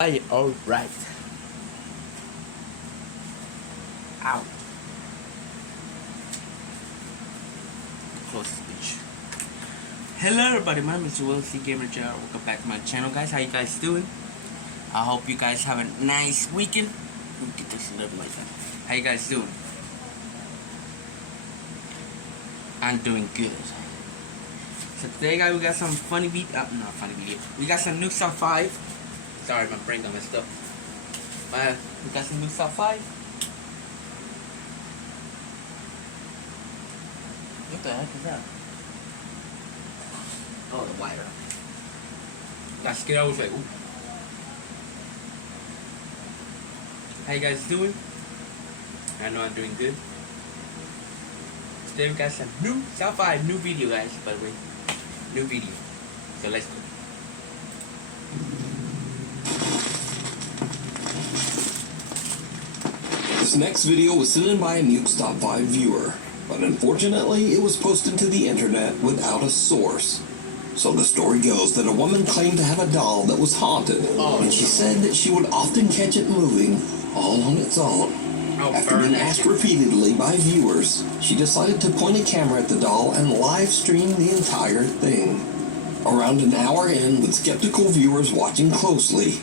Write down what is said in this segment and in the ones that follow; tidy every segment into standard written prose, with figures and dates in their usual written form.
Alright. Ow. Close speech. Hello everybody, my name is Will C Gamer Joe. Welcome back to my channel, guys. How you guys doing? I hope you guys have a nice weekend. Get this a little like that. How you guys doing? I'm doing good. So today, guys, we got some funny not funny video. We got some nukes on 5. Sorry, my brain got messed up. We got some nukes on 5. What the heck is that? Oh, the wire. Got scared. I was like, ooh. How you guys doing? I know I'm doing good. Today we got some new South 5 new video, guys, by the way. New video. So let's go. This next video was sent in by a Nukes Top 5 viewer, but unfortunately it was posted to the internet without a source. So the story goes that a woman claimed to have a doll that was haunted, and she said that she would often catch it moving all on its own. After being asked repeatedly by viewers, she decided to point a camera at the doll and live stream the entire thing. Around an hour in, with skeptical viewers watching closely,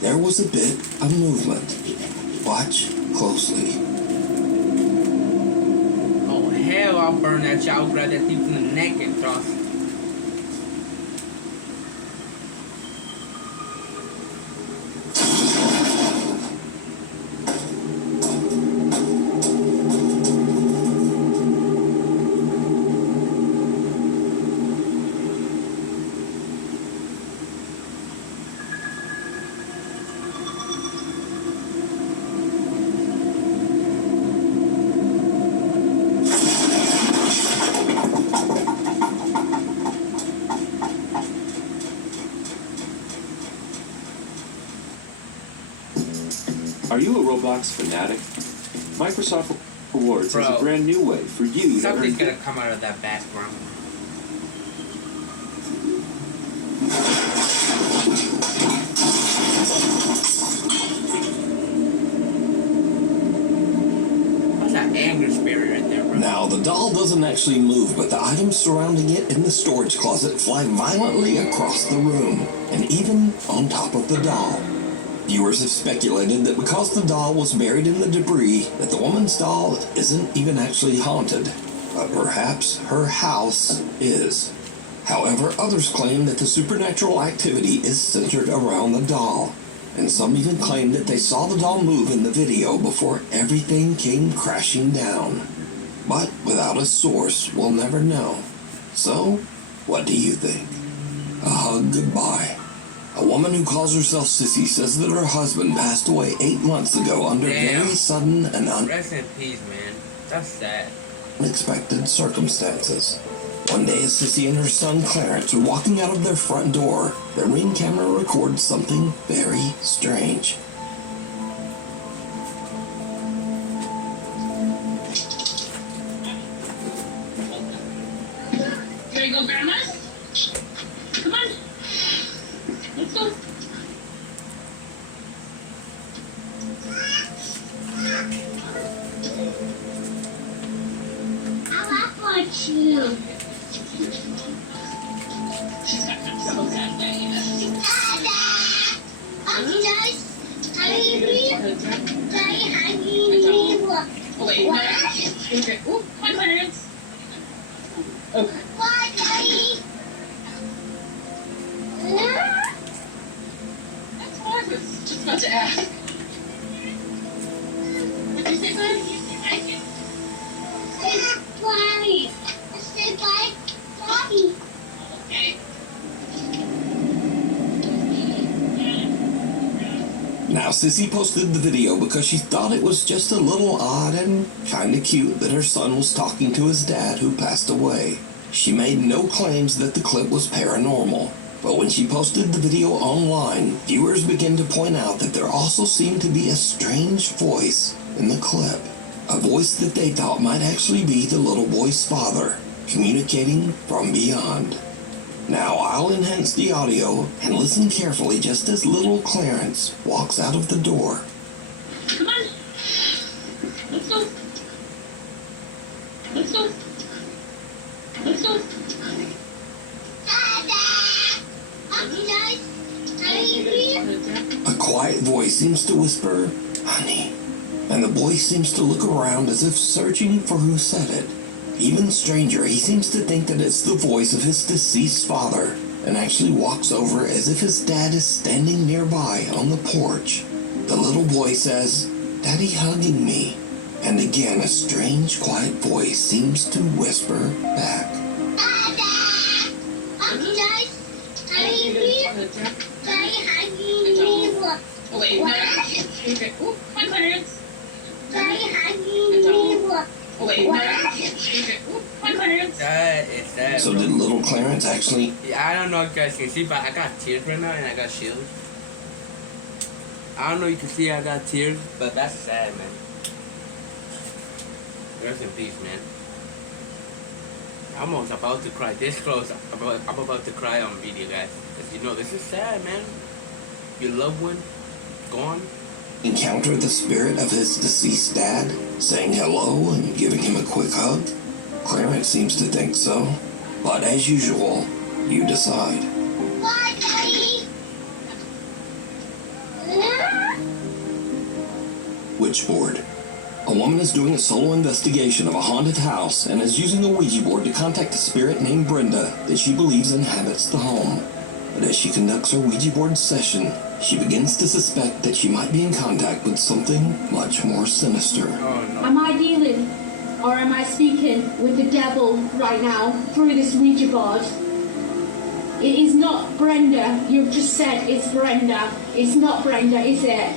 there was a bit of movement. Watch closely. Oh hell, I'll burn that shit. I'll grab that thing from the neck and toss it. Are you a Roblox fanatic? Microsoft Rewards has a brand new way for you to earn... Something's gonna come out of that background. What's that anger spirit right there, bro? Now, the doll doesn't actually move, but the items surrounding it in the storage closet fly violently across the room, and even on top of the doll. Viewers have speculated that because the doll was buried in the debris, that the woman's doll isn't even actually haunted, but perhaps her house is. However, others claim that the supernatural activity is centered around the doll, and some even claim that they saw the doll move in the video before everything came crashing down. But without a source, we'll never know. So, what do you think? A hug goodbye. A woman who calls herself Sissy says that her husband passed away 8 months ago under very sudden and Rest in peace, man. That's sad. unexpected circumstances. One day, as Sissy and her son Clarence were walking out of their front door, their Ring camera records something very strange. There you go, Grandma. Come on. Let's go. I want you. She's got so sad. Wait, no. Okay. Ooh, come on, Clarence. Okay. That's what I was just about to ask. What did you say, son? Okay. Now, Sissy posted the video because she thought it was just a little odd and kinda cute that her son was talking to his dad who passed away. She made no claims that the clip was paranormal, but when she posted the video online, viewers began to point out that there also seemed to be a strange voice in the clip. A voice that they thought might actually be the little boy's father, communicating from beyond. Now I'll enhance the audio and listen carefully just as little Clarence walks out of the door. Come on. Let's go. Let's go. Let's go. A quiet voice seems to whisper, "Honey," and the boy seems to look around as if searching for who said it. Even stranger, he seems to think that it's the voice of his deceased father, and actually walks over as if his dad is standing nearby on the porch. The little boy says, "Daddy hugging me," and again a strange, quiet voice seems to whisper back. Wait, no. Okay. Ooh, my Clarence. Wait, no. Okay. Ooh, my Clarence. That is that. So bro. did little Clarence actually... Yeah, I don't know if you guys can see, but I got tears right now and I got shield. I don't know if you can see I got tears, but that's sad, man. Rest in peace, man. I'm almost about to cry. This close, I'm about to cry on video, guys. Because, you know, this is sad, man. Your loved one, gone. encounter the spirit of his deceased dad, saying hello and giving him a quick hug? Clarence seems to think so. But as usual, you decide. Bye, Daddy. Witchboard. A woman is doing a solo investigation of a haunted house and is using a Ouija board to contact a spirit named Brenda that she believes inhabits the home. But as she conducts her Ouija board session, she begins to suspect that she might be in contact with something much more sinister. Oh, no. Am I dealing or am I speaking with the devil right now through this Ouija board? It is not Brenda. You've just said it's Brenda. It's not Brenda, is it?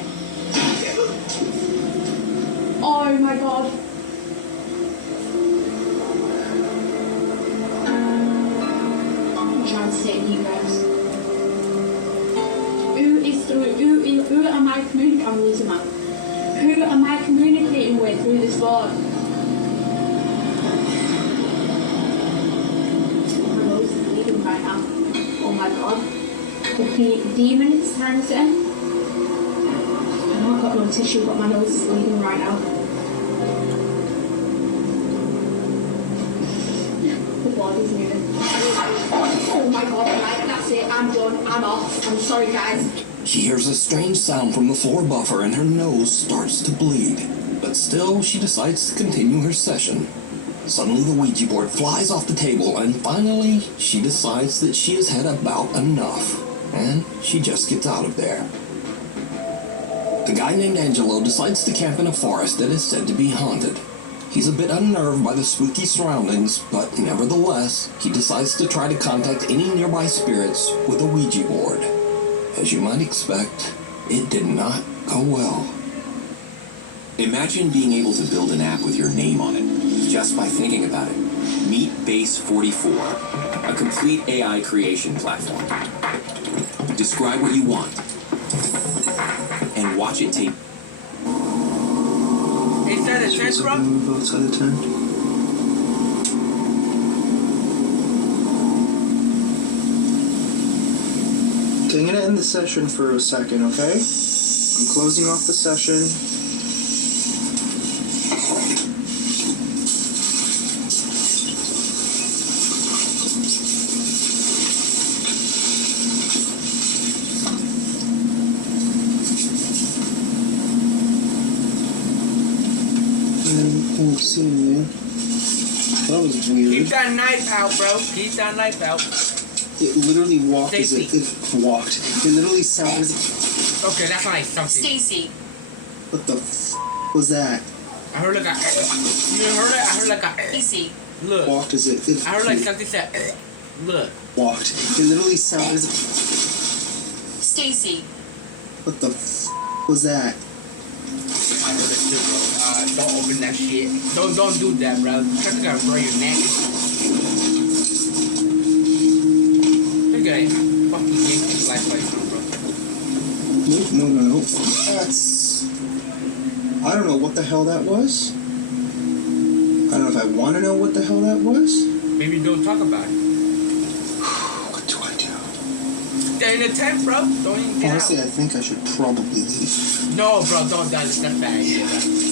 Oh my God. I'm trying to save you guys. Who am I communicating? I'm losing my. Who am I communicating with through this board? My nose is bleeding right now. Oh my God. The demon is trying to say. I've got no tissue, but my nose is bleeding right now. The body's moving. Oh my God, right, that's it. I'm done. I'm off. I'm sorry, guys. She hears a strange sound from the floor buffer and her nose starts to bleed. But still, she decides to continue her session. Suddenly, the Ouija board flies off the table and finally, she decides that she has had about enough. And she just gets out of there. A guy named Angelo decides to camp in a forest that is said to be haunted. He's a bit unnerved by the spooky surroundings, but nevertheless, he decides to try to contact any nearby spirits with a Ouija board. As you might expect, it did not go well. Imagine being able to build an app with your name on it, just by thinking about it. Meet Base 44, a complete AI creation platform. Describe what you want, and watch it take. Is that a tent, bro? Move outside the tent. Okay, I'm gonna end the session for a second, okay? I'm closing off the session. Can't see, man. That was weird. Keep that knife out, bro. Keep that knife out. It literally walked Stacy. as if it walked. It literally sounded as if... Okay, that's not like something. Stacy. What the f*** was that? I heard like a. You heard it? I heard like a. Stacy. Look. Walked as if... I heard like something said. Look. Walked. It literally sounded as if... Stacy. What the f*** was that? I heard it too, bro. Don't open that shit. Don't do that, bro. That's gonna burn your neck. Look at it. Fucking yanking life like that, bro. No. That's... I don't know what the hell that was. I don't know if I want to know what the hell that was. Maybe don't talk about it. stay in the tent, bro. Don't even get Honestly, out. I think I should probably leave. No, bro, don't. That's a bad idea,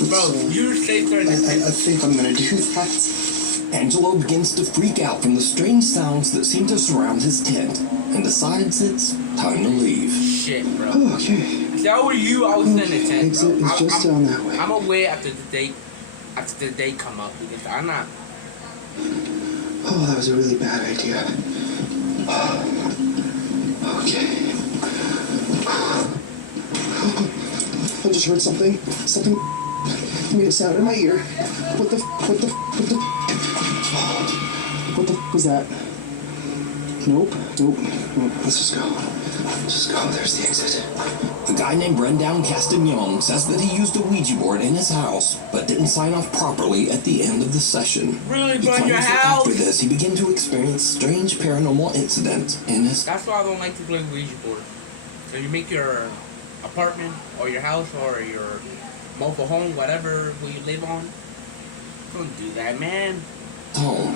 bro. Bro, you're safer in the tent. I think I'm gonna do that. Angelo begins to freak out from the strange sounds that seem to surround his tent and decides it's time to leave. Shit, bro. Okay. If that were you, I was in the tent, bro. Exit is just down that way. I'm gonna wait after the day come up because I'm not. Oh, that was a really bad idea. Okay. I just heard something. Something made a sound in my ear. What the was that? Nope. Let's just go. There's the exit. A guy named Brendan Castagnon says that he used a Ouija board in his house, but didn't sign off properly at the end of the session. Really, He bro, claims your that house? after this, he began to experience strange paranormal incidents in his. That's why I don't like to play Ouija board. So you make your apartment or your house or your mobile home, whatever where you live on. Don't do that, man. Home.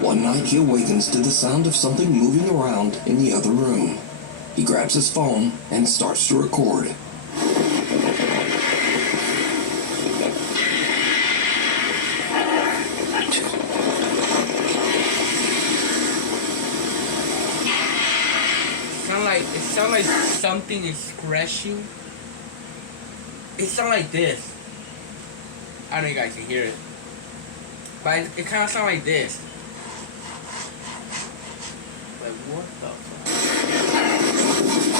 One night he awakens to the sound of something moving around in the other room. He grabs his phone and starts to record. It sounds like something is crashing. It sounds like this. I don't know if you guys can hear it. But it kind of sounds like this. Like, what the fuck?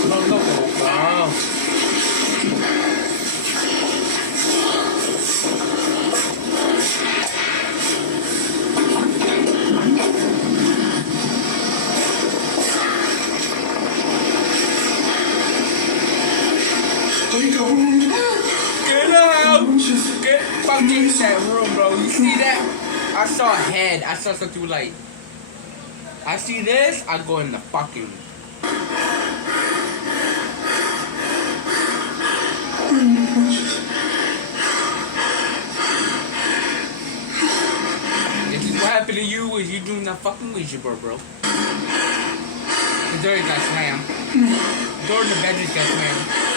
No, bro. Get out! Get fucking in that room, bro. You see that? I saw a head. I saw something like. I see this, I go in the fucking. This is what happened to you when you doing that fucking Ouija board, bro. The door got slammed. The door in the bedroom got slammed.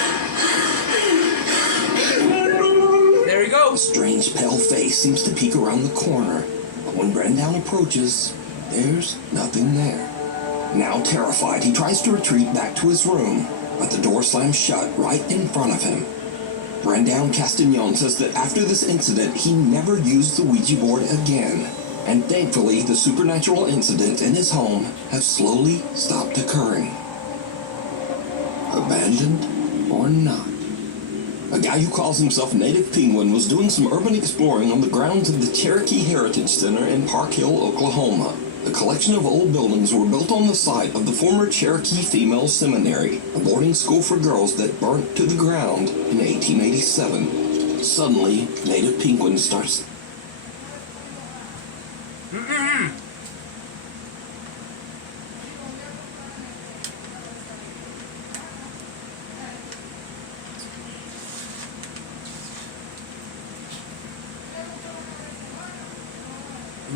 There we go. A strange pale face seems to peek around the corner, but when Brendan approaches, there's nothing there. Now terrified, he tries to retreat back to his room, but the door slams shut right in front of him. Brendan Castagnon says that after this incident, he never used the Ouija board again, and thankfully the supernatural incidents in his home have slowly stopped occurring. Abandoned or not? A guy who calls himself Native Penguin was doing some urban exploring on the grounds of the Cherokee Heritage Center in Park Hill, Oklahoma. A collection of old buildings were built on the site of the former Cherokee Female Seminary, a boarding school for girls that burnt to the ground in 1887. Suddenly, Native Penguin starts...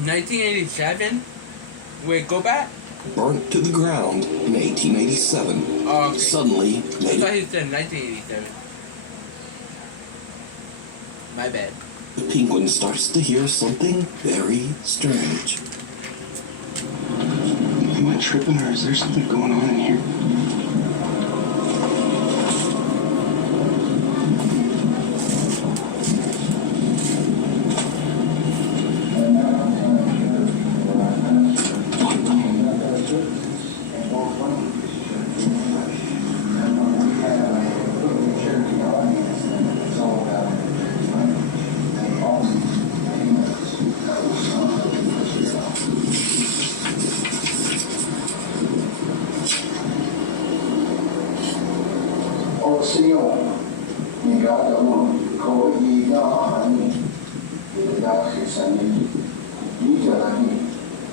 In 1987? Wait, go back? burnt to the ground in 1887. Oh, okay. Suddenly, I thought Native he said 1987. My bad. Penguin starts to hear something very strange. Am I tripping or is there something going on in here?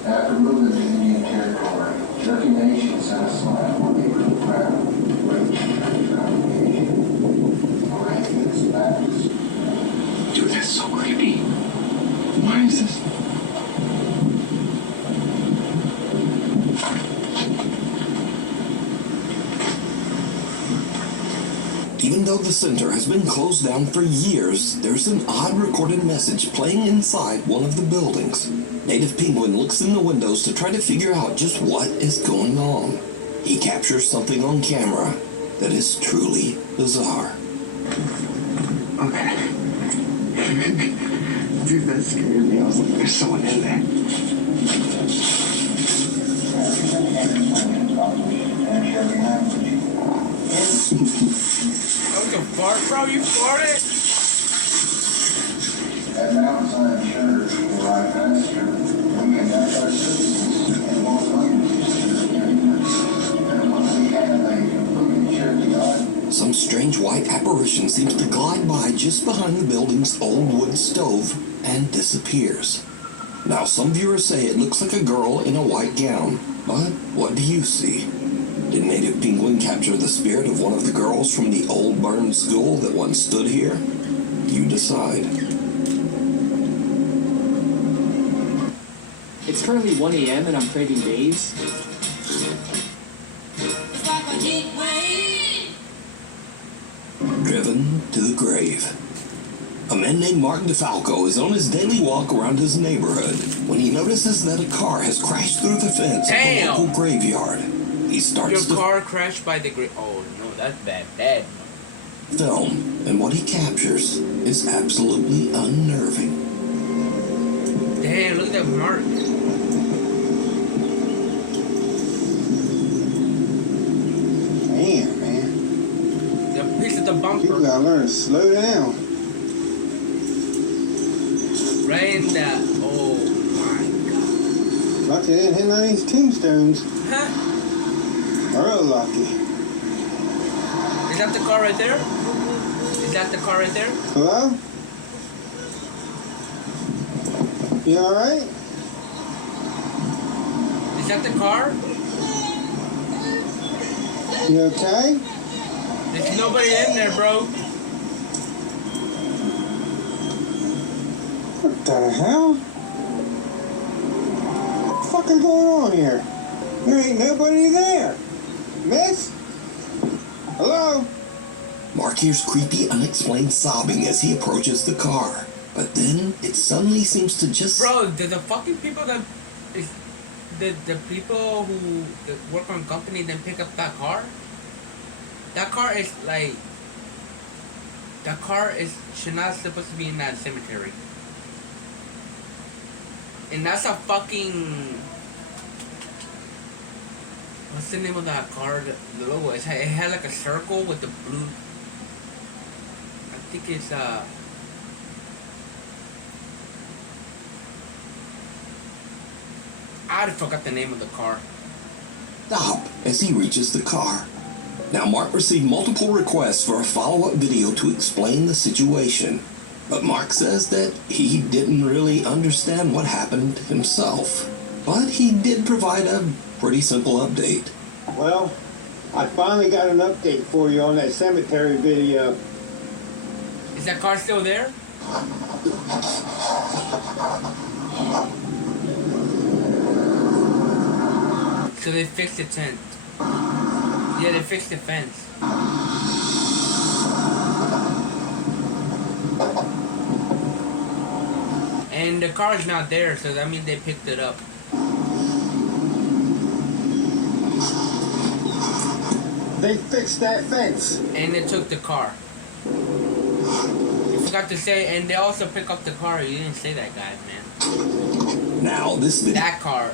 After moving to Indian Territory, Cherokee Nation sent a slab on the original map, which congregation, Moravians, Baptists. Dude, that's so creepy. Why is this? though the center has been closed down for years, there's an odd recorded message playing inside one of the buildings. Native Penguin looks in the windows to try to figure out just what is going on. He captures something on camera that is truly bizarre. Okay. Dude, that scared me. I was like, there's someone in there. That was a fart, bro. You farted? As outside shutters will ride faster, we conduct our citizens and more languages to the universe. And once we have a completely shared God. Some strange white apparition seems to glide by just behind the building's old wood stove and disappears. Now, some viewers say it looks like a girl in a white gown, but what do you see? Did Native Penguin capture the spirit of one of the girls from the old burned school that once stood here? You decide. It's currently 1 a.m. and I'm trading days. Driven to the grave. A man named Mark DeFalco is on his daily walk around his neighborhood when he notices that a car has crashed through the fence of the local graveyard. He starts Your car crashed by the grave. Oh no, that's bad. Film, and what he captures is absolutely unnerving. Damn, look at that mark. Damn, man. The piece of the You bumper. gotta learn to slow down. Right in that. Oh my god. Lucky they didn't hit none of these tombstones. Huh? Real lucky. Is that the car right there? Is that the car right there? Hello? You alright? Is that the car? You okay? There's nobody in there, bro. What the hell? What the fuck is going on here? There ain't nobody there. Miss? Hello? Mark hears creepy, unexplained sobbing as he approaches the car. But then, it suddenly seems to just... Bro, the fucking people that... The people who work on company then pick up that car? That car is like... That car should not supposed to be in that cemetery. And that's a fucking... What's the name of that car? The logo. It had like a circle with the blue... I think it's I forgot the name of the car. Stop as he reaches the car. Now, Mark received multiple requests for a follow-up video to explain the situation. But Mark says that he didn't really understand what happened himself. But he did provide a pretty simple update. Well, I finally got an update for you on that cemetery video. Is that car still there? So they fixed the tent. Yeah, they fixed the fence. And the car is not there, so that means they picked it up. They fixed that fence. And they took the car. You forgot to say, and they also pick up the car. You didn't say that, guy, man. Now, this video... That car.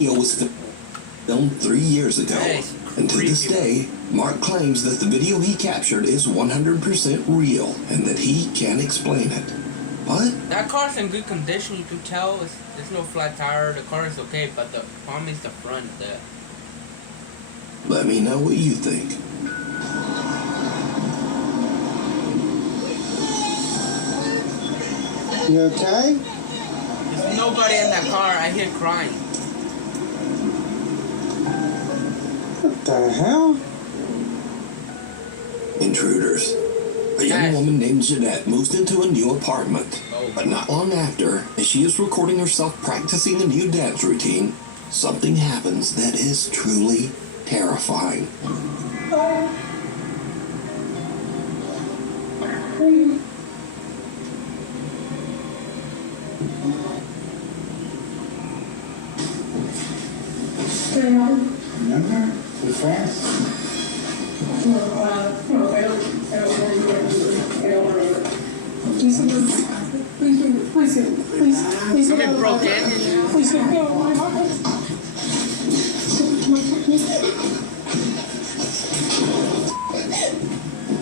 It was filmed 3 years ago, Nice. and to this day, Mark claims that the video he captured is 100% real, and that he can't explain it. But That car's in good condition, you can tell. There's no flat tire, the car is okay, but the problem is the front. let me know what you think. You okay? There's nobody in that car, I hear crying. What the hell? Intruders. A young Yes. woman named Jeanette moves into a new apartment. But not long after, as she is recording herself practicing a new dance routine, something happens that is truly terrifying. Remember the France? No, I don't remember. Please, Something broken. Please don't go.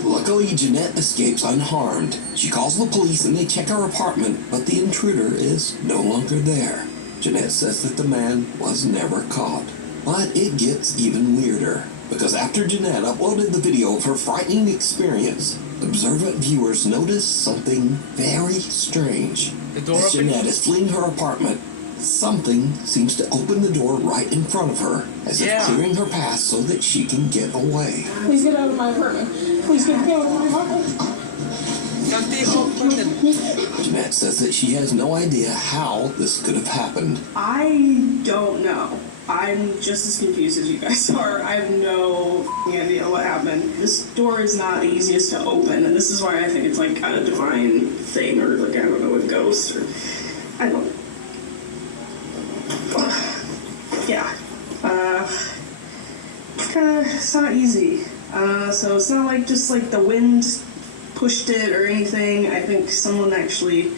Luckily, Jeanette escapes unharmed. She calls the police and they check her apartment, but the intruder is no longer there. Jeanette says that the man was never caught. But it gets even weirder, because after Jeanette uploaded the video of her frightening experience, observant viewers notice something very strange. The door As Jeanette is fleeing her apartment, something seems to open the door right in front of her, as if clearing her path so that she can get away. Please get out of my apartment. Please get out of my apartment. Jeanette says that she has no idea how this could have happened. I don't know. I'm just as confused as you guys are. I have no idea what happened. This door is not the easiest to open, and this is why I think it's like a divine thing, or like, I don't know, a ghost, or I don't. Yeah. It's not easy. So it's not like just like the wind pushed it or anything. I think someone actually,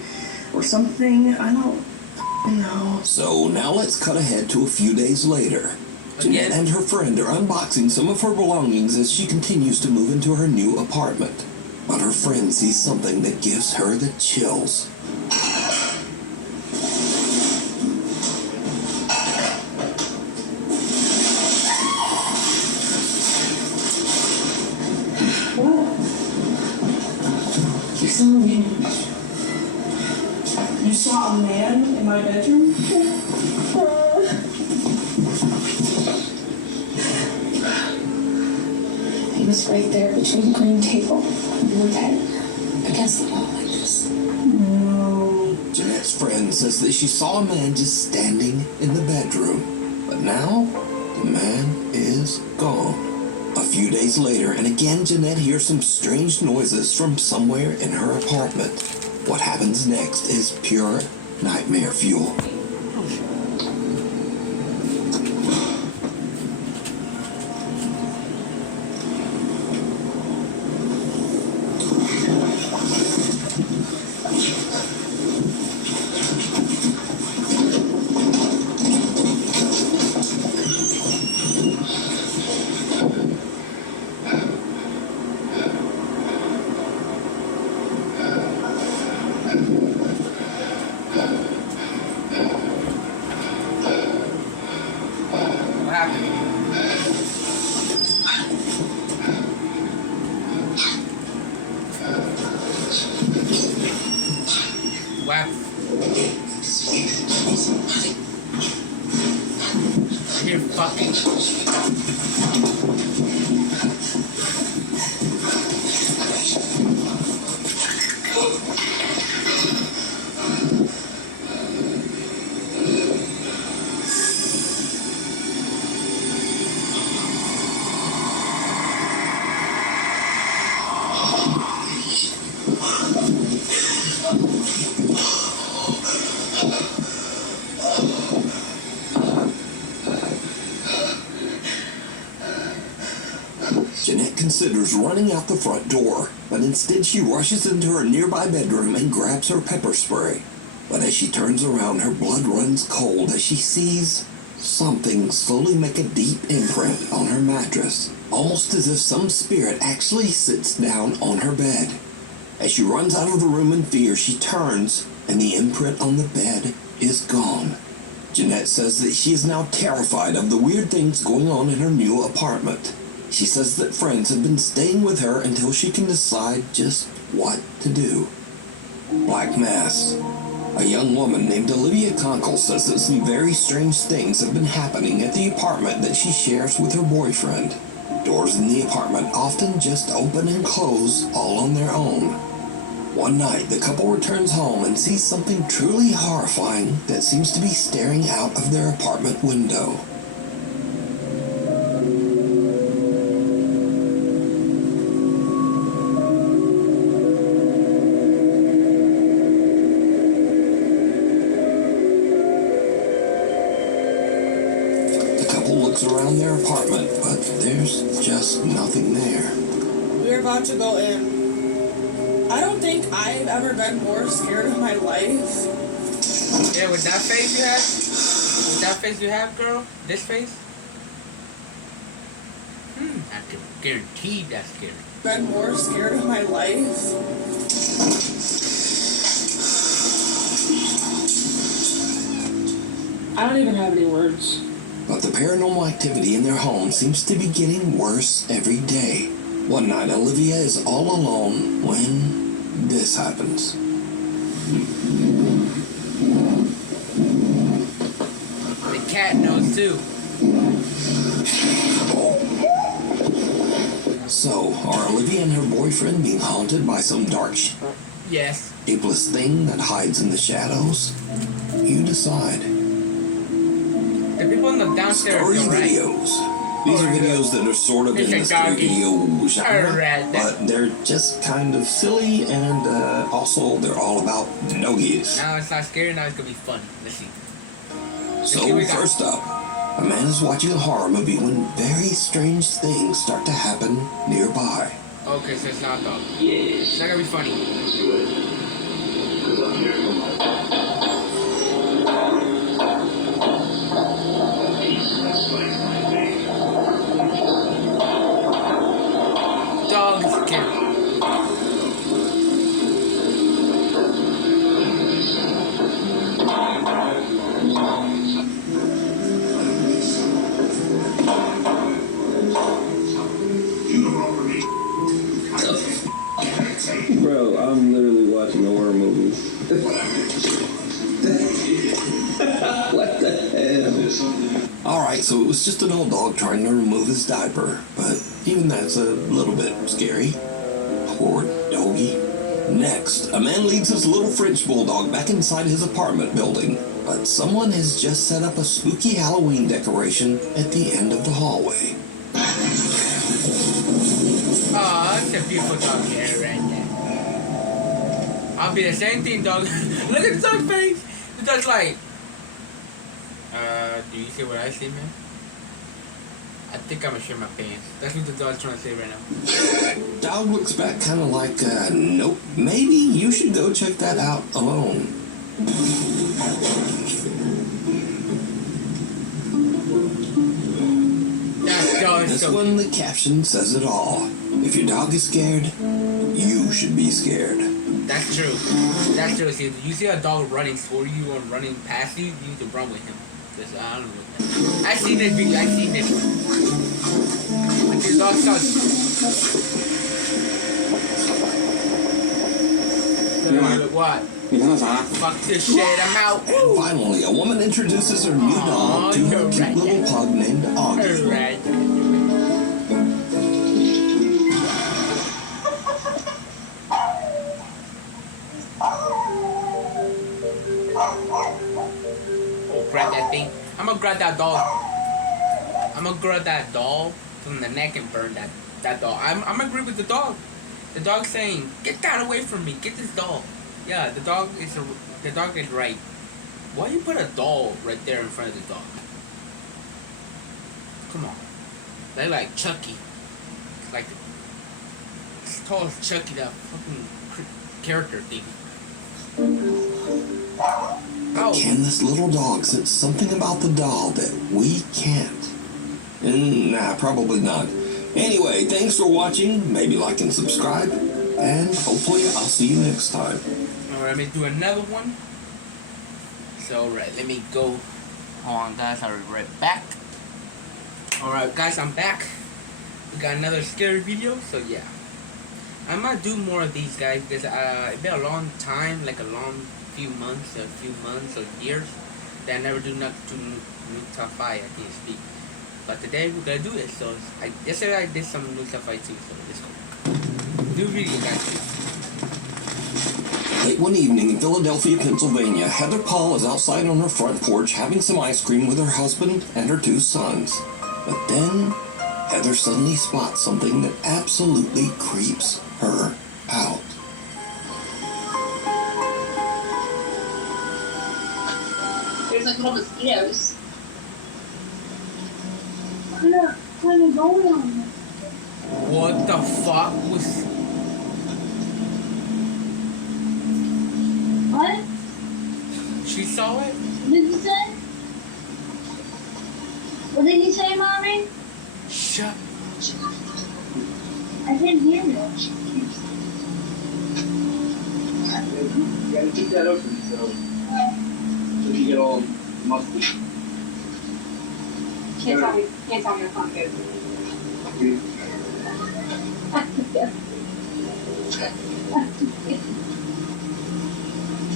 or something, I don't know. So now let's cut ahead to a few days later. Jeanette and her friend are unboxing some of her belongings as she continues to move into her new apartment. But her friend sees something that gives her the chills. You saw a man in my bedroom? He was right there between the green table and the bed, against the wall like this. No. Jeanette's friend says that she saw a man just standing in the bedroom. But now, the man is gone. A few days later, and again Jeanette hears some strange noises from somewhere in her apartment. What happens next is pure nightmare fuel. What happened? What? You're fucking. Jeanette considers running out the front door, but instead she rushes into her nearby bedroom and grabs her pepper spray. But as she turns around, her blood runs cold as she sees something slowly make a deep imprint on her mattress, almost as if some spirit actually sits down on her bed. As she runs out of the room in fear, she turns, and the imprint on the bed is gone. Jeanette says that she is now terrified of the weird things going on in her new apartment. She says that friends have been staying with her until she can decide just what to do. Black Mass. A young woman named Olivia Conkle says that some very strange things have been happening at the apartment that she shares with her boyfriend. Doors in the apartment often just open and close all on their own. One night, the couple returns home and sees something truly horrifying that seems to be staring out of their apartment window. apartment, but there's just nothing there. We're about to go in. I don't think I've ever been more scared in my life. Yeah, with that face you have? With that face you have, girl? This face? I can guarantee that's scary. Been more scared in my life. I don't even have any words. But the paranormal activity in their home seems to be getting worse every day. One night, Olivia is all alone when this happens. The cat knows too. So, are Olivia and her boyfriend being haunted by some dark, Yes. shapeless thing that hides in the shadows? You decide. The people in the downstairs Story are right. videos. These are videos that are sort of It's in a the story doggy. video genre, Alright. but they're just kind of silly, and also they're all about doggies. Now it's not scary, now it's gonna be funny. Let's see. So first up, a man is watching a horror movie when very strange things start to happen nearby. Okay, so it's not a dog. It's not gonna be funny. Dog is scary. Bro, I'm literally watching horror movies. What the hell? Alright, so it was just an old dog trying to remove his diaper, but even that's a little bit scary. Poor doggy. Next, a man leads his little French bulldog back inside his apartment building, but someone has just set up a spooky Halloween decoration at the end of the hallway. Oh, that's a beautiful dog hair right there. I'll be the same thing, dog. Look at the dog's face. The dog's like, do you see what I see, man? I think I'm gonna shit my pants. That's what the dog's trying to say right now. Dog looks back kind of like, nope, maybe you should go check that out alone. That dog is This so one, the caption says it all. If your dog is scared, you should be scared. That's true. That's true. See, you see a dog running for you or running past you, you need to run with him. Because I don't know. I've seen this video. I've seen this one. When the dog starts. What? Fuck this shit. I'm out. And finally, a woman introduces her new dog to her cute little pug named Augie. Alright. Oh, grab that thing. I'm gonna grab that dog. I'm gonna grab that doll from the neck and burn that doll. I'm agree with the dog. The dog's saying, "Get that away from me. Get this doll." Yeah, the dog is right. Why you put a doll right there in front of the dog? Come on. They're like Chucky. Like as tall as Chucky, that fucking character thing. But can this little dog sense something about the doll that we can't? Nah, probably not. Anyway, thanks for watching. Maybe like and subscribe. And hopefully I'll see you next time. Alright, let me do another one. So, right, let me go. Hold on, guys. I'll be right back. Alright, guys, I'm back. We got another scary video. So, yeah. I might do more of these, guys, because it's been a long time, like a long few months or years, that I never do nothing to new top 5. I can't speak. But today we're gonna do it. So yesterday I did some new top 5 too. So let's go. New video, guys. Late one evening in Philadelphia, Pennsylvania, Heather Paul is outside on her front porch having some ice cream with her husband and her 2 sons. But then Heather suddenly spots something that absolutely creeps her out. There's like little mosquitoes. Look, something going on. What the fuck was... What? She saw it? What did you say? What did you say, Mommy? Shut... I didn't hear you. You gotta keep that open so you get all musty. Can't tell me it's not good.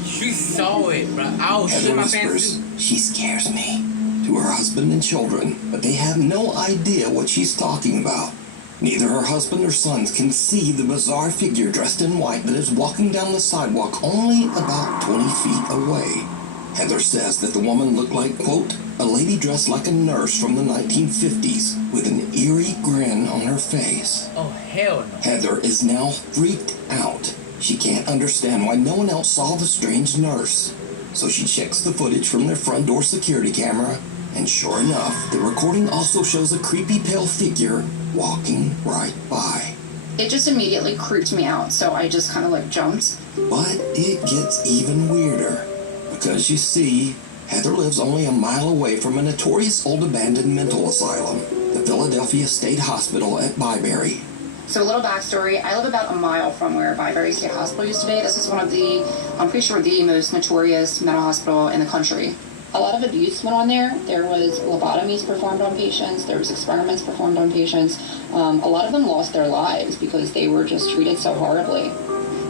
She saw it, bro. Ow, shit, Heather my pants whispers, too. "She scares me," to her husband and children, but they have no idea what she's talking about. Neither her husband or sons can see the bizarre figure dressed in white that is walking down the sidewalk only about 20 feet away. Heather says that the woman looked like, quote, a lady dressed like a nurse from the 1950s with an eerie grin on her face. Oh, hell no. Heather is now freaked out. She can't understand why no one else saw the strange nurse. So she checks the footage from their front door security camera, and sure enough, the recording also shows a creepy pale figure walking right by. It just immediately creeped me out, so I just kind of like jumped. But it gets even weirder, because you see, Heather lives only a mile away from a notorious old abandoned mental asylum, the Philadelphia State Hospital at Byberry. So a little backstory, I live about a mile from where Byberry State Hospital used to be. This is one of the, I'm pretty sure, the most notorious mental hospital in the country. A lot of abuse went on there. There was lobotomies performed on patients. There was experiments performed on patients. A lot of them lost their lives because they were just treated so horribly.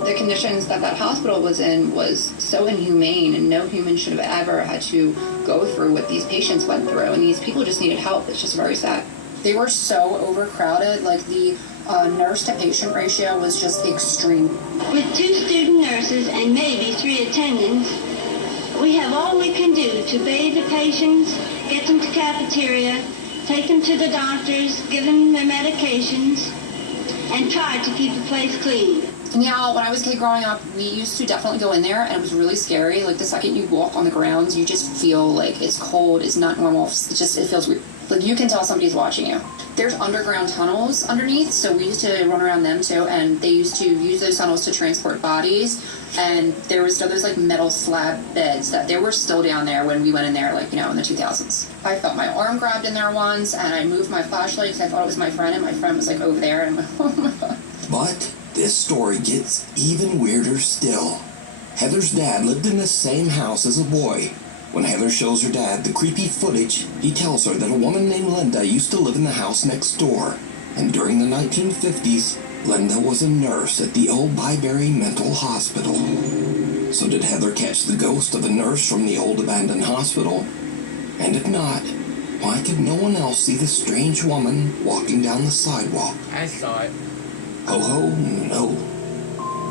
The conditions that hospital was in was so inhumane, and no human should have ever had to go through what these patients went through. And these people just needed help. It's just very sad. They were so overcrowded. Like the nurse-to-patient ratio was just extreme. With 2 student nurses and maybe 3 attendants, we have all we can do to bathe the patients, get them to cafeteria, take them to the doctors, give them their medications, and try to keep the place clean. And yeah, when I was a kid growing up, we used to definitely go in there, and it was really scary. Like the second you walk on the grounds, you just feel like it's cold, it's not normal. It feels weird. Like you can tell somebody's watching you. There's underground tunnels underneath, so we used to run around them too, and they used to use those tunnels to transport bodies. And there was those like metal slab beds that they were still down there when we went in there, like, you know, in the 2000s. I felt my arm grabbed in there once, and I moved my flashlight because I thought it was my friend, and my friend was like over there, and I'm like, oh my god. But this story gets even weirder still. Heather's dad lived in the same house as a boy. When Heather shows her dad the creepy footage, he tells her that a woman named Linda used to live in the house next door. And during the 1950s, Linda was a nurse at the old Byberry Mental Hospital. So did Heather catch the ghost of a nurse from the old abandoned hospital? And if not, why could no one else see the strange woman walking down the sidewalk? I saw it. Ho ho, no.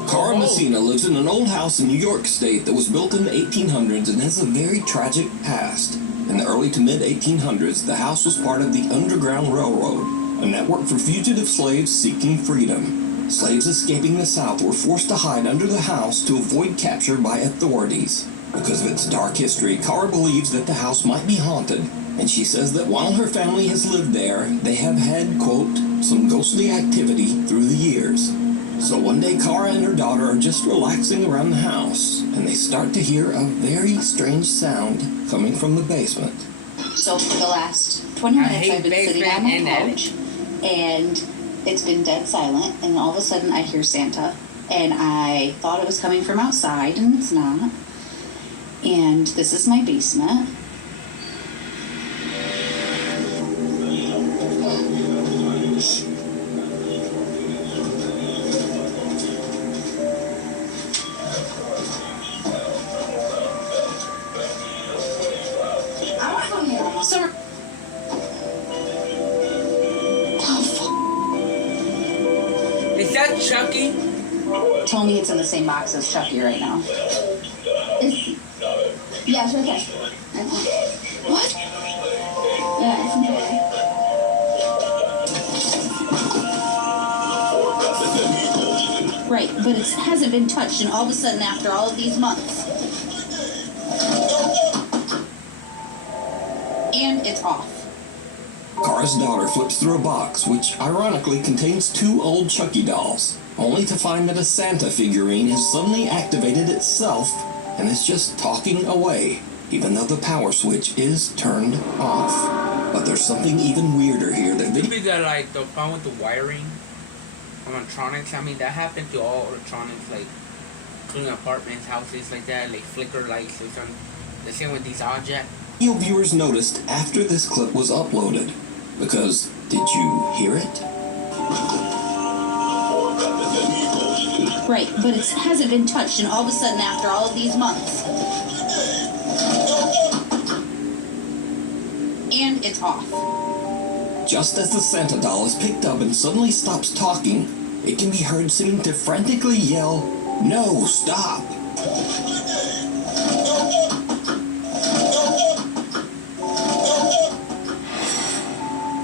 Cara Messina lives in an old house in New York State that was built in the 1800s and has a very tragic past. In the early to mid-1800s, the house was part of the Underground Railroad, a network for fugitive slaves seeking freedom. Slaves escaping the South were forced to hide under the house to avoid capture by authorities. Because of its dark history, Cara believes that the house might be haunted, and she says that while her family has lived there, they have had, quote, some ghostly activity through the years. So one day, Cara and her daughter are just relaxing around the house, and they start to hear a very strange sound coming from the basement. So for the last 20 minutes, I've been sitting on my couch, and it's been dead silent, and all of a sudden I hear Santa, and I thought it was coming from outside, and it's not. And this is my basement. Is that Chucky? Tell me it's in the same box as Chucky right now. Yeah, it's right there. What? Yeah, it's in there. Right, but it hasn't been touched, and all of a sudden, after all of these months, and it's off. Kara's daughter flips through a box, which ironically contains 2 old Chucky dolls, only to find that a Santa figurine has suddenly activated itself and is just talking away, even though the power switch is turned off. But there's something even weirder here that Maybe that, like, the problem with the wiring on electronics. I mean, that happened to all electronics, like including apartments, houses, like that, like flicker lights or something. The same with these objects. viewers noticed after this clip was uploaded. Because, did you hear it? Right, but it hasn't been touched, and all of a sudden, after all of these months, and it's off. Just as the Santa doll is picked up and suddenly stops talking, it can be heard seeming to frantically yell, "No, stop!"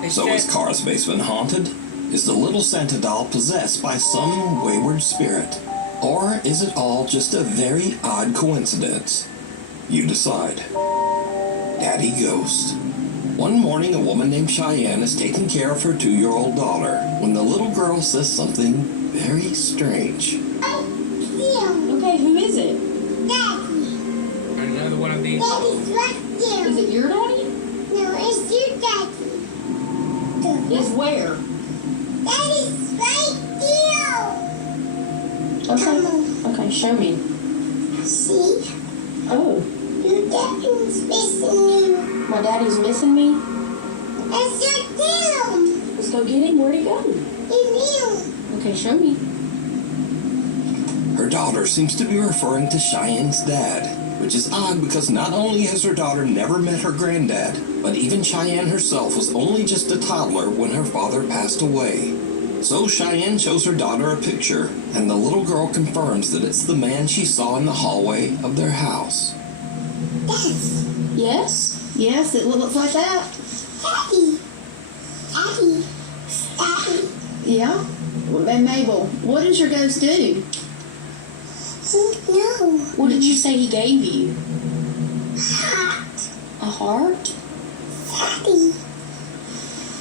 So is Kara's basement haunted? Is the little Santa doll possessed by some wayward spirit? Or is it all just a very odd coincidence? You decide. Daddy Ghost. One morning, a woman named Cheyenne is taking care of her 2-year-old daughter when the little girl says something very strange. Okay, who is it? Daddy. Another one of these. Daddy's right there. Is it your daddy? No, it's your daddy. Is where? Daddy's right there. Okay. Okay, show me. See? Oh. Your daddy's missing you. My daddy's missing me? Let's go get him. Let's go get him. Where'd he go? He's you. Okay, show me. Her daughter seems to be referring to Cheyenne's dad, which is odd because not only has her daughter never met her granddad, but even Cheyenne herself was only just a toddler when her father passed away. So Cheyenne shows her daughter a picture, and the little girl confirms that it's the man she saw in the hallway of their house. Yes. Yes? Yes, it looks like that. Daddy. Daddy. Daddy. Yeah? And Mabel, what does your ghost do? No. What did you say he gave you? Heart. A heart? Daddy.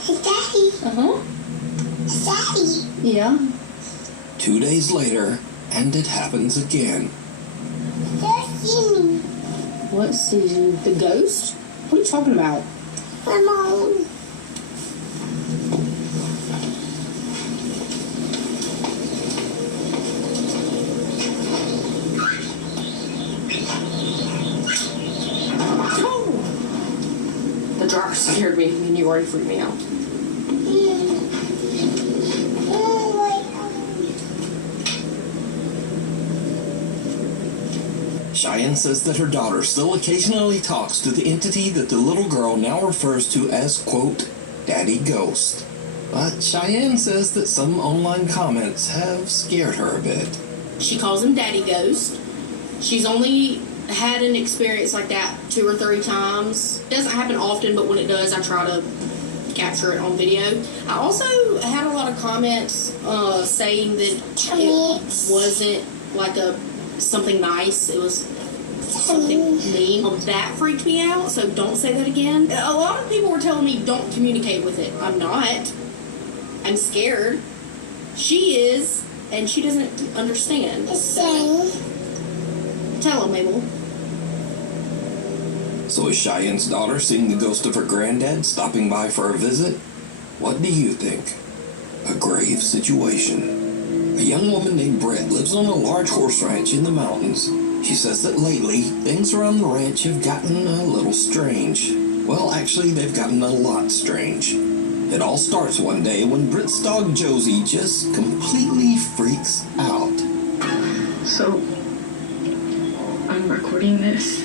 Hey, Daddy. Uh-huh. Daddy. Yeah? 2 days later, and it happens again. Just see me. What sees you? The ghost? What are you talking about? Come on. The jar scared me, and you already freaked me out. Cheyenne says that her daughter still occasionally talks to the entity that the little girl now refers to as, quote, Daddy Ghost. But Cheyenne says that some online comments have scared her a bit. She calls him Daddy Ghost. She's only had an experience like that 2 or 3 times. It doesn't happen often, but when it does, I try to capture it on video. I also had a lot of comments saying that it wasn't like something nice. It was something mean. That freaked me out, so don't say that again. A lot of people were telling me don't communicate with it. I'm not. I'm scared. She is, and she doesn't understand. The same. Tell him, Mabel. So is Cheyenne's daughter seeing the ghost of her granddad stopping by for a visit? What do you think? A grave situation. A young woman named Brett lives on a large horse ranch in the mountains. She says that lately, things around the ranch have gotten a little strange. Well, actually, they've gotten a lot strange. It all starts one day when Britt's dog Josie just completely freaks out. So, I'm recording this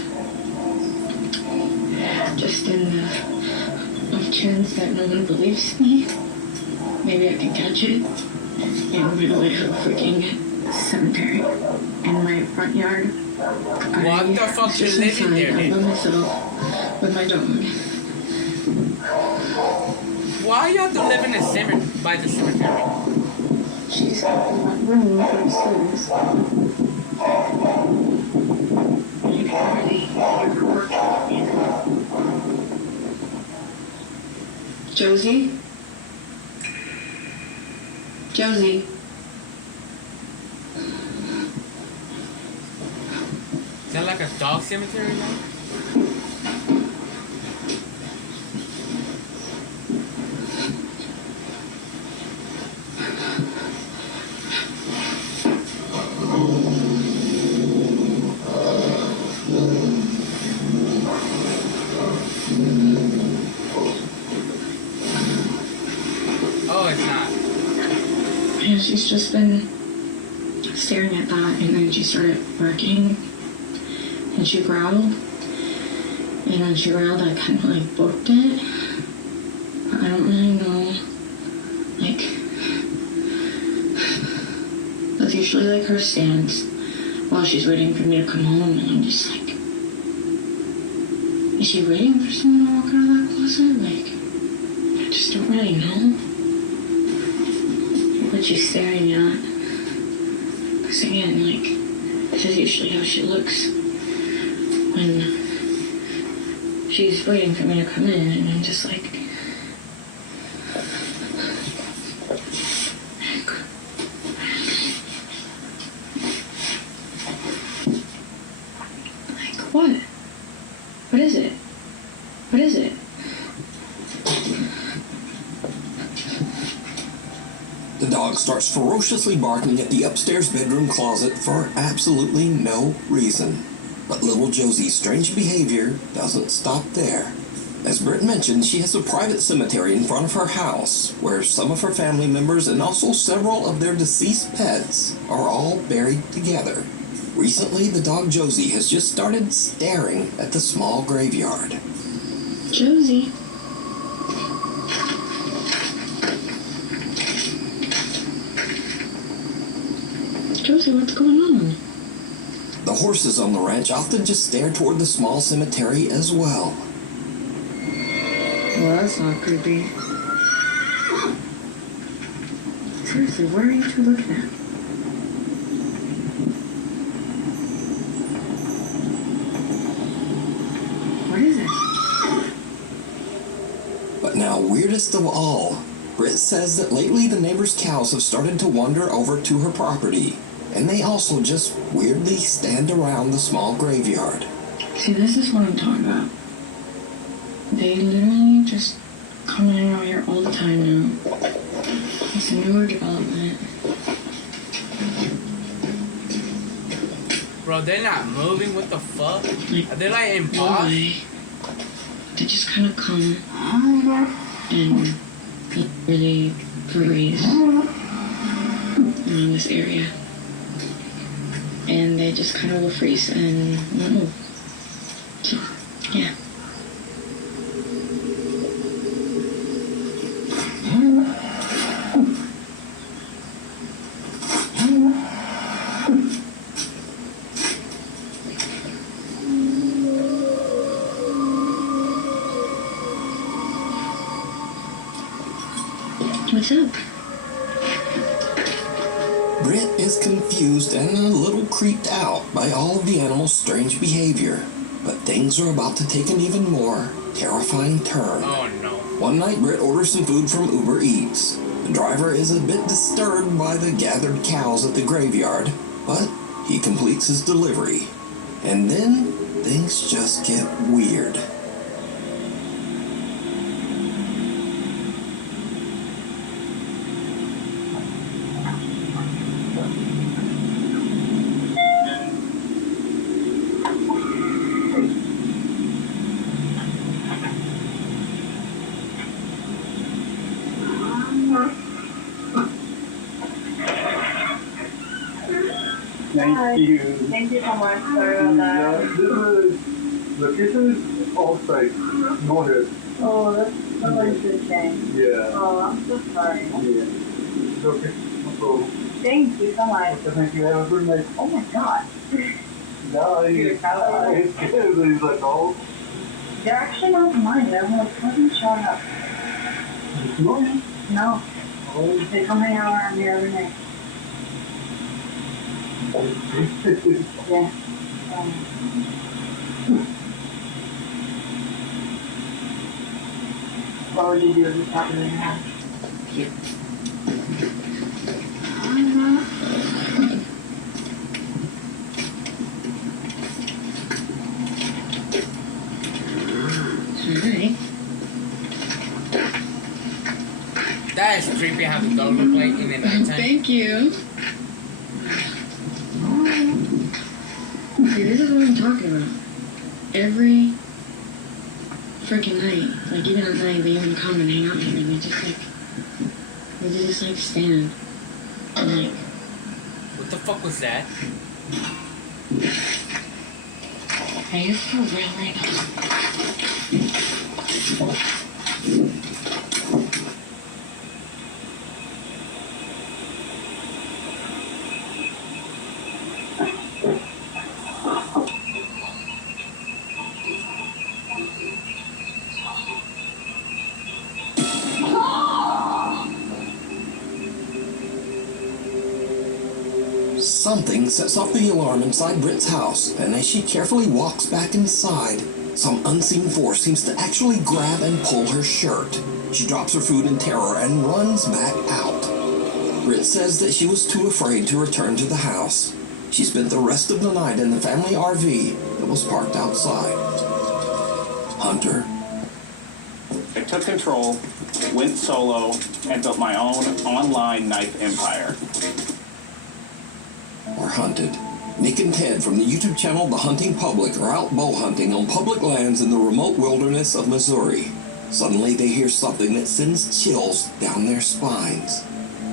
just in the off chance that no one believes me. Maybe I can catch it in real life a freaking cemetery in my front yard. What the fuck is living there, by dude? myself with my dog. Why you have to live in a cemetery by the cemetery? She's in my room upstairs. Josie? Josie? Is that like a dog cemetery now? Oh, it's not. And she's just been staring at that, and then she started barking, and she growled, and when she growled, I kind of like booked it. But I don't really know, like, that's usually like her stance while she's waiting for me to come home, and I'm just like, is she waiting for someone to walk out of that closet? Like, I just don't really know what she's staring at. Because again, like, this is usually how she looks when she's waiting for me to come in, and I'm just like, what? What is it? What is it? The dog starts ferociously barking at the upstairs bedroom closet for absolutely no reason. But little Josie's strange behavior doesn't stop there. As Britt mentioned, she has a private cemetery in front of her house, where some of her family members and also several of their deceased pets are all buried together. Recently, the dog Josie has just started staring at the small graveyard. Josie? Josie, what's going on? The horses on the ranch often just stare toward the small cemetery as well. Well, that's not creepy. Seriously, what are you two looking at? What is it? But now, weirdest of all, Britt says that lately the neighbors' cows have started to wander over to her property, and they also just weirdly stand around the small graveyard. See, this is what I'm talking about. They literally just come in out here all the time now. It's a newer development. Bro, they're not moving. What the fuck? Are they like in No pause? way. They just kind of come and really breathe around this area. And they just kind of will freeze and not move. So, yeah. What's up? Britt is confused and a little creeped out by all of the animals' strange behavior. But things are about to take an even more terrifying turn. Oh no. One night, Britt orders some food from Uber Eats. The driver is a bit disturbed by the gathered cows at the graveyard, but he completes his delivery. And then things just get weird. Thank you. Thank you so much. Sorry about that. The kitchen is all safe. Go ahead. Oh, that's so interesting. Yeah. Oh, I'm so sorry. Yeah. It's okay. No problem. Thank you so much. Okay, thank you. Have a good night. Oh my god. No, he's good. He's like, oh. They're actually not mine. They're like wasn't showing up. No. No. Oh. They come hang out around here every night. Yeah. What would you do if this happened in your house? Alright. That is creepy how the dog look like in the nighttime. Thank you. See, this is what I'm talking about. Every freaking night, like even at night, they even come and hang out here, and they just like stand and like. What the fuck was that? Are you for real right now? Something sets off the alarm inside Britt's house, and as she carefully walks back inside, some unseen force seems to actually grab and pull her shirt. She drops her food in terror and runs back out. Britt says that she was too afraid to return to the house. She spent the rest of the night in the family RV that was parked outside. Hunter. I took control, went solo, and built my own online knife empire. Or hunted. Nick and Ted from the YouTube channel The Hunting Public are out bow hunting on public lands in the remote wilderness of Missouri. Suddenly they hear something that sends chills down their spines.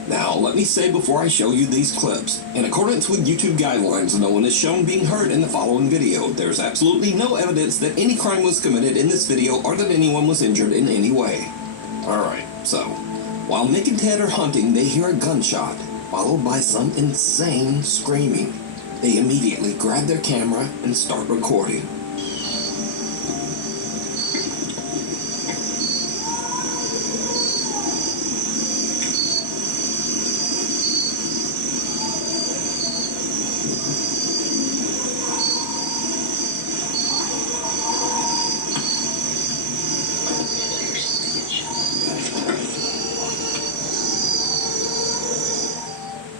Now, let me say before I show you these clips, in accordance with YouTube guidelines, no one is shown being hurt in the following video. There's absolutely no evidence that any crime was committed in this video or that anyone was injured in any way. Alright, so, while Nick and Ted are hunting, they hear a gunshot, followed by some insane screaming. They immediately grab their camera and start recording.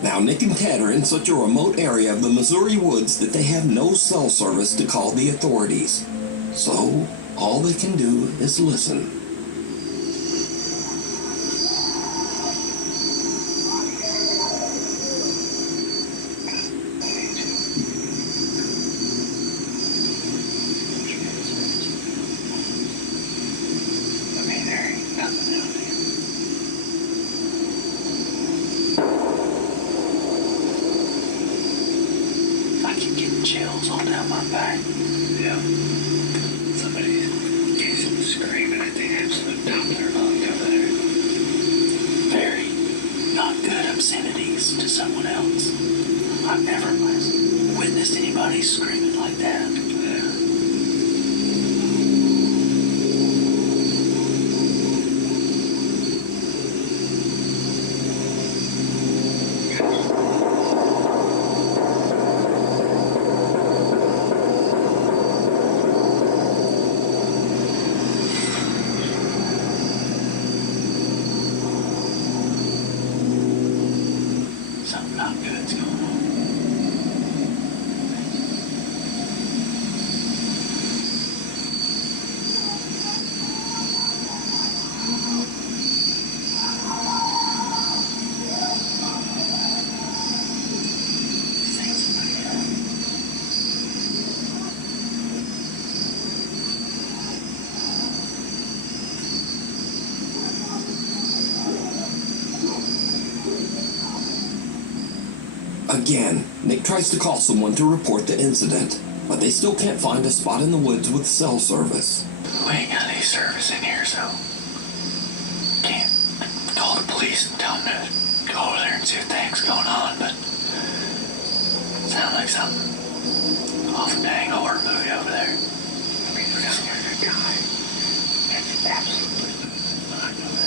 Now, Nick and Ted are in such a remote area of the Missouri woods that they have no cell service to call the authorities. So, all they can do is listen. I keep getting chills all down my back. Yeah. Somebody's screaming at the absolute top of their lungs over there. Very not good obscenities to someone else. I've never witnessed anybody screaming like that. Something not good's going on. Again, Nick tries to call someone to report the incident, but they still can't find a spot in the woods with cell service. We ain't got any service in here, so can't call the police and tell them to go over there and see what the heck's going on, but sounds like something off a dang horror movie over there. I mean, we're just hearing a guy. It's absolutely not over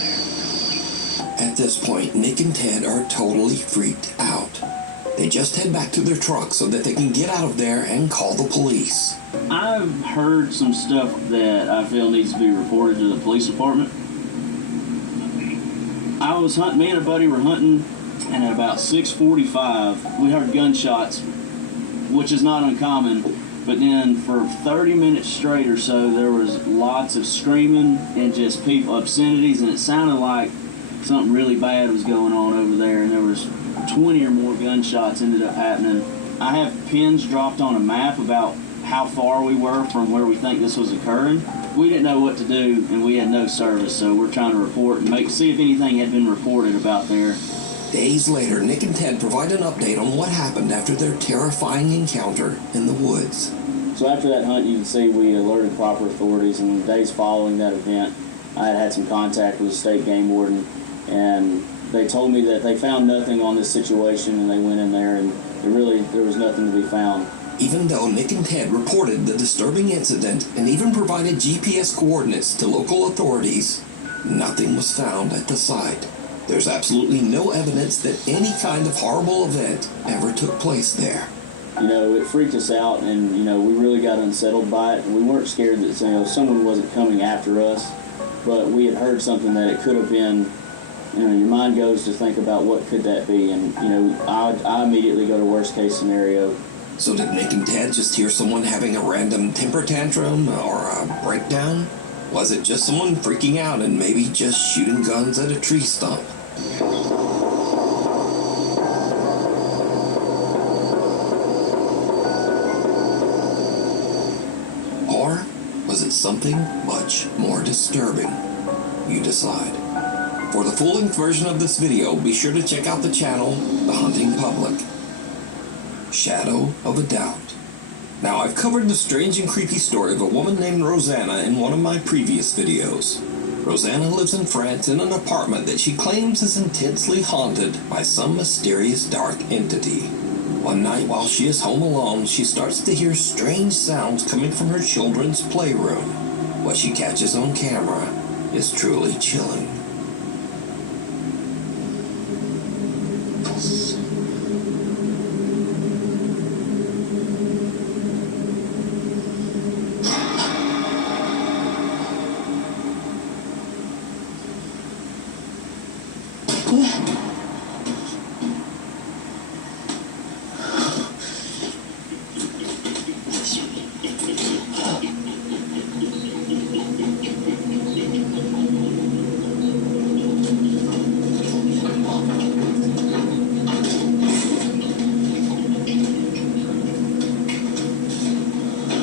there. At this point, Nick and Ted are totally freaked out. They just head back to their truck so that they can get out of there and call the police. I've heard some stuff that I feel needs to be reported to the police department. Me and a buddy were hunting, and at about 6:45, we heard gunshots, which is not uncommon. But then for 30 minutes straight or so, there was lots of screaming and just people, obscenities, and it sounded like something really bad was going on over there, and there was 20 or more gunshots ended up happening. I have pins dropped on a map about how far we were from where we think this was occurring. We didn't know what to do, and we had no service, so we're trying to report and see if anything had been reported about there. Days later, Nick and Ted provide an update on what happened after their terrifying encounter in the woods. So after that hunt, you can see we alerted proper authorities, and the days following that event, I had some contact with the state game warden, and they told me that they found nothing on this situation, and they went in there, and there was nothing to be found. Even though Nick and Ted reported the disturbing incident and even provided GPS coordinates to local authorities, nothing was found at the site. There's absolutely no evidence that any kind of horrible event ever took place there. It freaked us out, and, we really got unsettled by it. And we weren't scared that, someone wasn't coming after us, but we had heard something that it could have been. Your mind goes to think about what could that be, and, I immediately go to worst case scenario. So did Nick and Ted just hear someone having a random temper tantrum or a breakdown? Was it just someone freaking out and maybe just shooting guns at a tree stump? Or was it something much more disturbing? You decide. For the full-length version of this video, be sure to check out the channel, The Hunting Public. Shadow of a Doubt. Now, I've covered the strange and creepy story of a woman named Rosanna in one of my previous videos. Rosanna lives in France in an apartment that she claims is intensely haunted by some mysterious dark entity. One night while she is home alone, she starts to hear strange sounds coming from her children's playroom. What she catches on camera is truly chilling.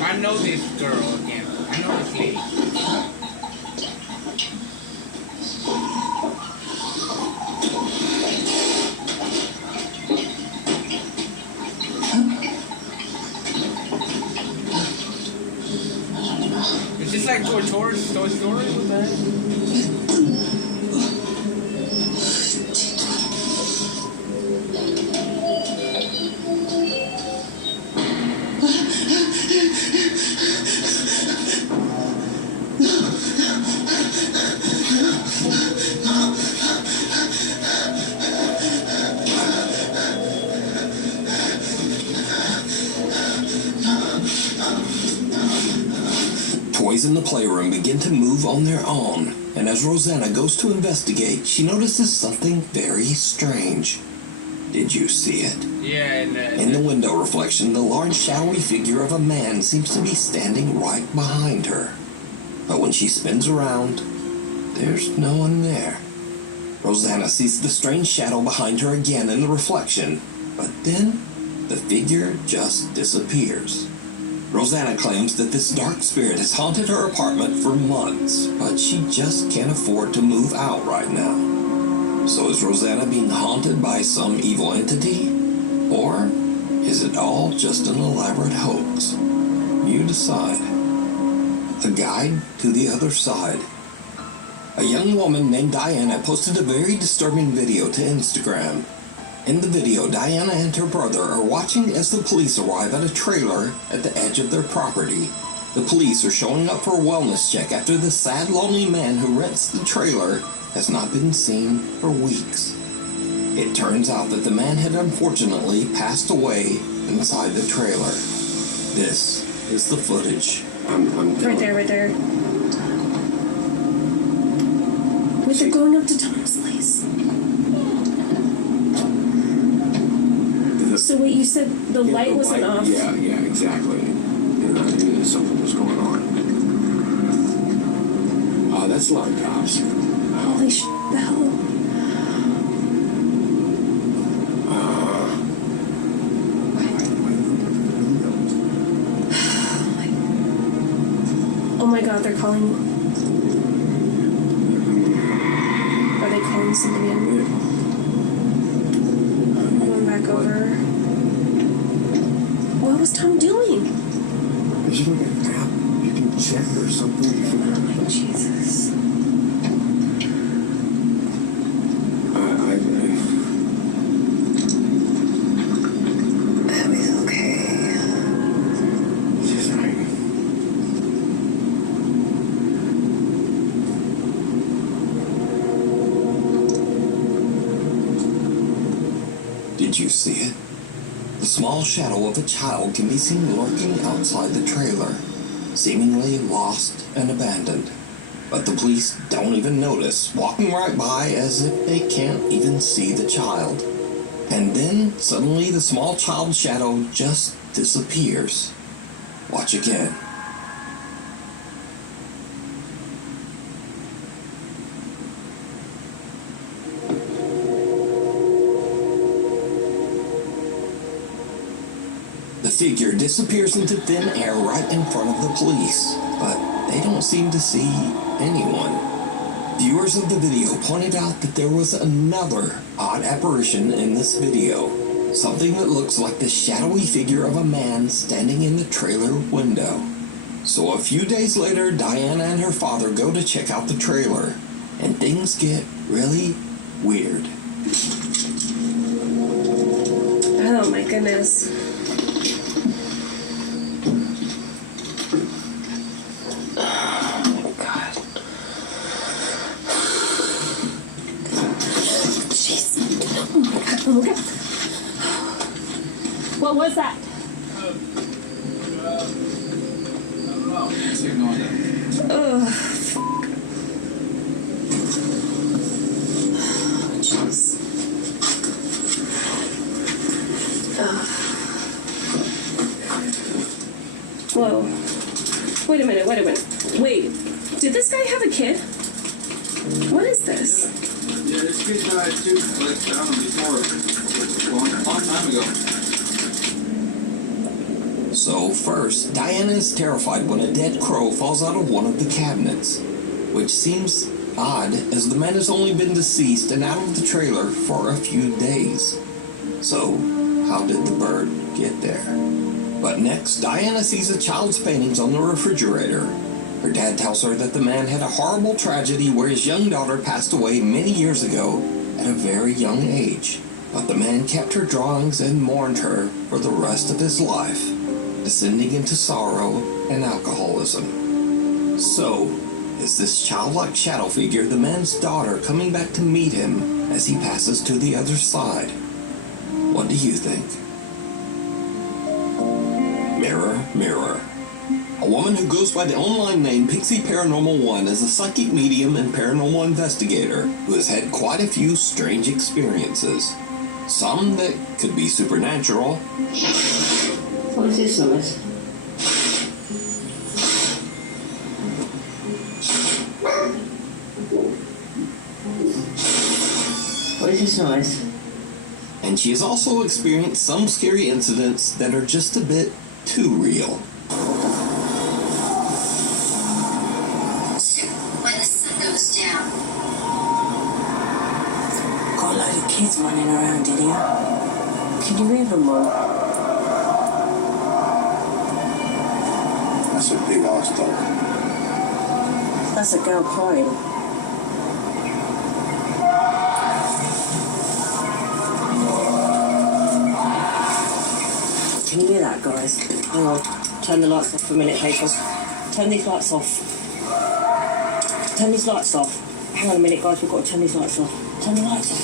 I know this girl again. I know this lady. Is this like Toy Story? What's that? Toys in the playroom begin to move on their own, and as Rosanna goes to investigate, she notices something very strange. Did you see it? Yeah, in the window reflection, the large shadowy figure of a man seems to be standing right behind her. But when she spins around, there's no one there. Rosanna sees the strange shadow behind her again in the reflection, but then the figure just disappears. Rosanna claims that this dark spirit has haunted her apartment for months, but she just can't afford to move out right now. So is Rosanna being haunted by some evil entity? Or is it all just an elaborate hoax? You decide. A guide to the other side. A young woman named Diana posted a very disturbing video to Instagram. In the video, Diana and her brother are watching as the police arrive at a trailer at the edge of their property. The police are showing up for a wellness check after the sad, lonely man who rents the trailer has not been seen for weeks. It turns out that the man had unfortunately passed away inside the trailer. This is the footage. Right there. Wait, they're going up to Tom's place. So wait, you said the light the wasn't off? Yeah, exactly. And I knew that something was going on. Oh, that's a lot of cops. Holy sh**, the hell? Oh my god, they're calling... Are they calling somebody in? I'm going back over. What was Tom doing? Is there like an app you can check or something? Oh, Jesus. Abby's okay. She's right. Did you see it? The small shadow of a child can be seen lurking outside the trailer, seemingly lost and abandoned. But the police don't even notice, walking right by as if they can't even see the child. And then, suddenly, the small child shadow just disappears. Watch again. The figure disappears into thin air right in front of the police, but they don't seem to see anyone. Viewers of the video pointed out that there was another odd apparition in this video. Something that looks like the shadowy figure of a man standing in the trailer window. So a few days later, Diana and her father go to check out the trailer, and things get really weird. Oh my goodness. Oh, okay. What was that? Ugh. Jeez. Whoa. Wait a minute. Wait, did this guy have a kid? What is this? Yeah, this kid died too, like, I don't know, before, a long time ago. So first, Diana is terrified when a dead crow falls out of one of the cabinets, which seems odd as the man has only been deceased and out of the trailer for a few days. So, how did the bird get there? But next, Diana sees a child's paintings on the refrigerator. Her dad tells her that the man had a horrible tragedy where his young daughter passed away many years ago at a very young age. But the man kept her drawings and mourned her for the rest of his life, descending into sorrow and alcoholism. So, is this childlike shadow figure the man's daughter coming back to meet him as he passes to the other side? What do you think? Mirror, mirror. A woman who goes by the online name Pixie Paranormal 1 is a psychic medium and paranormal investigator who has had quite a few strange experiences. Some that could be supernatural. What is this noise? What is this noise? And she has also experienced some scary incidents that are just a bit too real. When the sun goes down. Got a load of kids running around in here. Can you hear them all? That's a big ass dog. That's a girl crying. Can you hear that, guys? Hang on. Turn the lights off for a minute, people. Turn these lights off. Turn these lights off. Hang on a minute, guys. We've got to turn these lights off. Turn the lights off.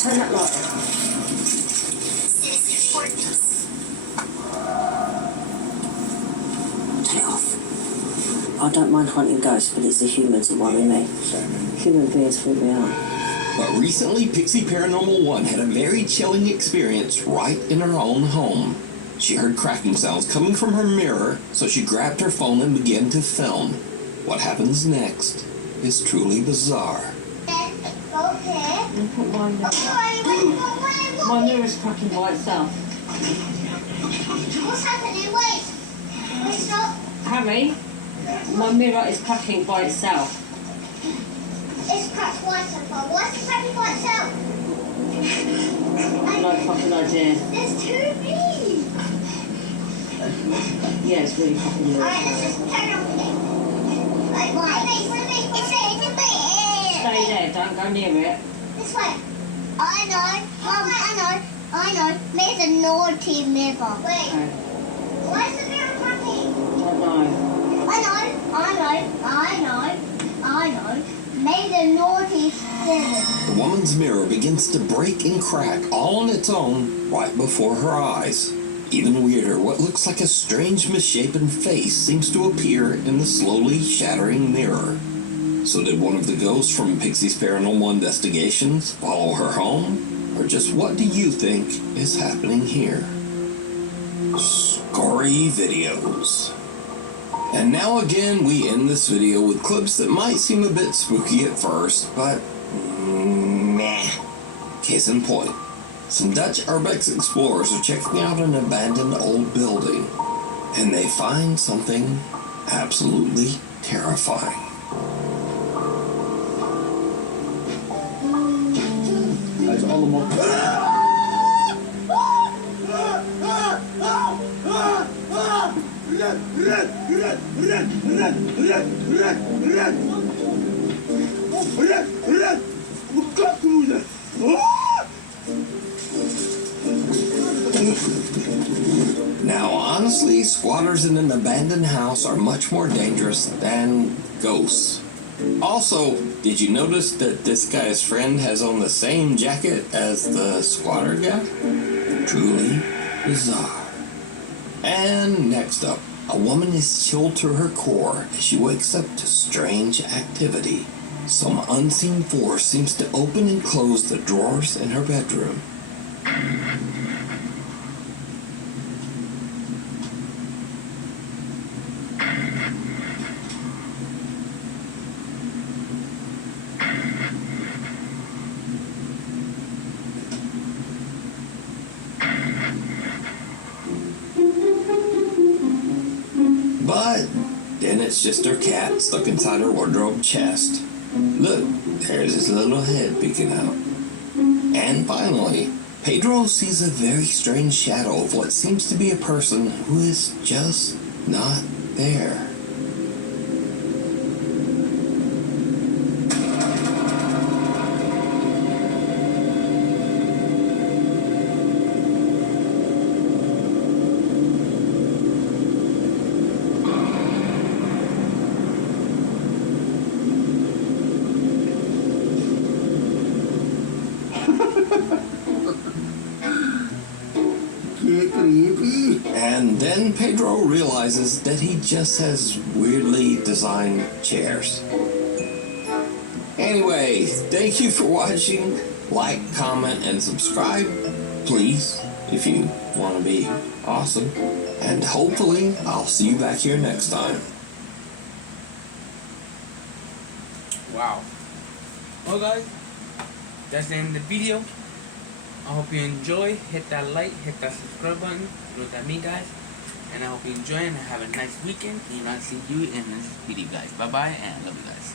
Turn that light off. Turn it off. I don't mind hunting ghosts, but it's the humans that worry me. Human beings freak me out. But recently, Pixie Paranormal 1 had a very chilling experience right in her own home. She heard cracking sounds coming from her mirror, so she grabbed her phone and began to film. What happens next is truly bizarre. Look at my mirror's cracking by itself. What's happening? Wait, stop. Harry, my mirror is cracking by itself. It's cracked by itself. Why is it cracking by itself? No fucking idea. There's too big. Yeah, it's really fucking weird. Alright, let's just turn off again. Right, it's a bit. Stay there, don't go near it. This way. I know. Mum, I know. There's a naughty mirror. Wait. Why is the mirror cracking? Don't know. I know. Made a naughty thing. The woman's mirror begins to break and crack all on its own right before her eyes. Even weirder, what looks like a strange misshapen face seems to appear in the slowly shattering mirror. So did one of the ghosts from Pixie's Paranormal Investigations follow her home? Or just what do you think is happening here? Scary videos. And now again, we end this video with clips that might seem a bit spooky at first, but meh. Case in point, some Dutch urbex explorers are checking out an abandoned old building, and they find something absolutely terrifying. Guys, all the more. Now, honestly, squatters in an abandoned house are much more dangerous than ghosts. Also, did you notice that this guy's friend has on the same jacket as the squatter guy? Truly bizarre. And next up, a woman is chilled to her core as she wakes up to strange activity. Some unseen force seems to open and close the drawers in her bedroom. But then it's just her cat stuck inside her wardrobe chest. Look, there's his little head peeking out. And finally, Pedro sees a very strange shadow of what seems to be a person who is just not there. And then Pedro realizes that he just has weirdly designed chairs. Anyway, thank you for watching. Like, comment, and subscribe, please, if you want to be awesome. And hopefully, I'll see you back here next time. Wow. Well guys, that's the end of the video. I hope you enjoy. Hit that like, hit that subscribe button. You know what that means, guys. And I hope you enjoy and have a nice weekend. And I'll see you in this video, guys. Bye bye and love you guys.